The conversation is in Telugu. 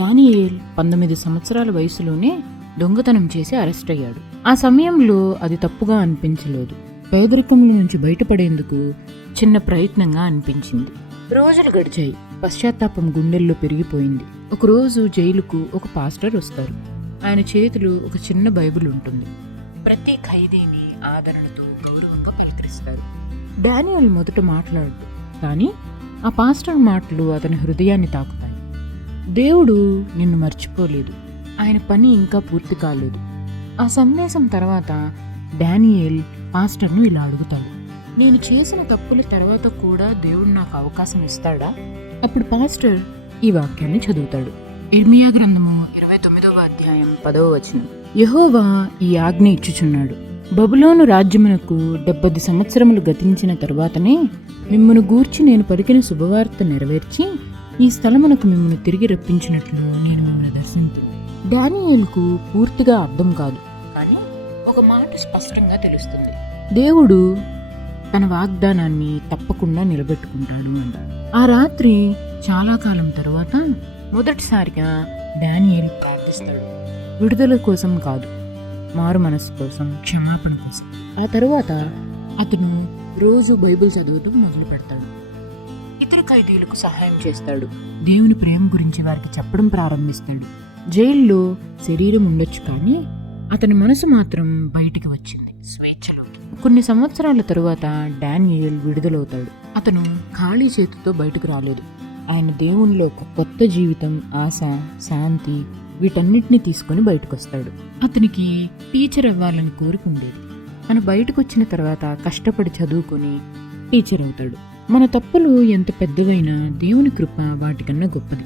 డానియేల్ పంతొమ్మిది సంవత్సరాల వయసులోనే దొంగతనం చేసి అరెస్ట్ అయ్యాడు. ఆ సమయంలో అది తప్పుగా అనిపించలేదు. పేదరికంలో నుంచి బయటపడేందుకు చిన్న ప్రయత్నంగా అనిపించింది. రోజులు గడిచాయి. పశ్చాత్తాపం గుండెల్లో పెరిగిపోయింది. ఒకరోజు జైలుకు ఒక పాస్టర్ వస్తారు. ఆయన చేతిలో ఒక చిన్న బైబిల్ ఉంటుంది. ప్రతి ఖైదీని ఆదరణతో గౌరవంగా పలకరిస్తారు డానియల్ మొదట మాట్లాడు కానీ ఆ పాస్టర్ మాటలు అతని హృదయాన్ని తాకుతాయి. దేవుడు నిన్ను మర్చిపోలేదు. ఆయన పని ఇంకా పూర్తి కాలేదు. ఆ సందేశం తర్వాత డానియేల్ పాస్టర్ను ఇలా అడుగుతాడు. నేను చేసిన తప్పుల తర్వాత కూడా దేవుడు నాకు అవకాశం ఇస్తాడా? అప్పుడు పాస్టర్ ఈ వాక్యాన్ని చదువుతాడు. ఇర్మియా గ్రంథము ఇరవై తొమ్మిదవ అధ్యాయం పదవ వచనం. యహోవా ఈ ఆజ్ఞ ఇచ్చుచున్నాడు. బబులోను రాజ్యమునకు డెబ్బది సంవత్సరములు గతించిన తరువాతనే మిమ్మును గూర్చి నేను పలికిన శుభవార్త నెరవేర్చి ఈ స్థలమునకు మిమ్మల్ని తిరిగి రప్పించినట్లు నేను మిమ్మల్ని దర్శించు డానియల్కు పూర్తిగా అర్థం కాదు. కానీ ఒక మాట స్పష్టంగా తెలుస్తుంది. దేవుడు తన వాగ్దానాన్ని తప్పకుండా నిలబెట్టుకుంటాడు అని ఆ రాత్రి చాలా కాలం తరువాత మొదటిసారిగా డానియల్ ప్రార్థిస్తాడు. విడుదల కోసం కాదు మారు మనసు కోసం క్షమాపణ కోసం. ఆ తరువాత అతను రోజు బైబిల్ చదవటం మొదలు పెడతాడు ఇతర ఖైదీలకు సహాయం చేస్తాడు. దేవుని ప్రేమ గురించి వారికి చెప్పడం ప్రారంభిస్తాడు. జైల్లో శరీరం ఉండొచ్చు కానీ అతని మనసు మాత్రం బయటికి వచ్చింది. స్వేచ్ఛలోకి కొన్ని సంవత్సరాల తరువాత డానియేల్ విడుదలవుతాడు. అతను ఖాళీ చేతితో బయటకు రాలేదు. ఆయన దేవునిలో ఒక కొత్త జీవితం ఆశ శాంతి వీటన్నిటిని తీసుకొని బయటకు వస్తాడు అతనికి టీచర్ అవ్వాలని కోరిక ఉండేది. తను బయటకు వచ్చిన తర్వాత కష్టపడి చదువుకొని టీచర్ అవుతాడు. మన తప్పులు ఎంత పెద్దవైనా దేవుని కృప వాటికన్నా గొప్పది.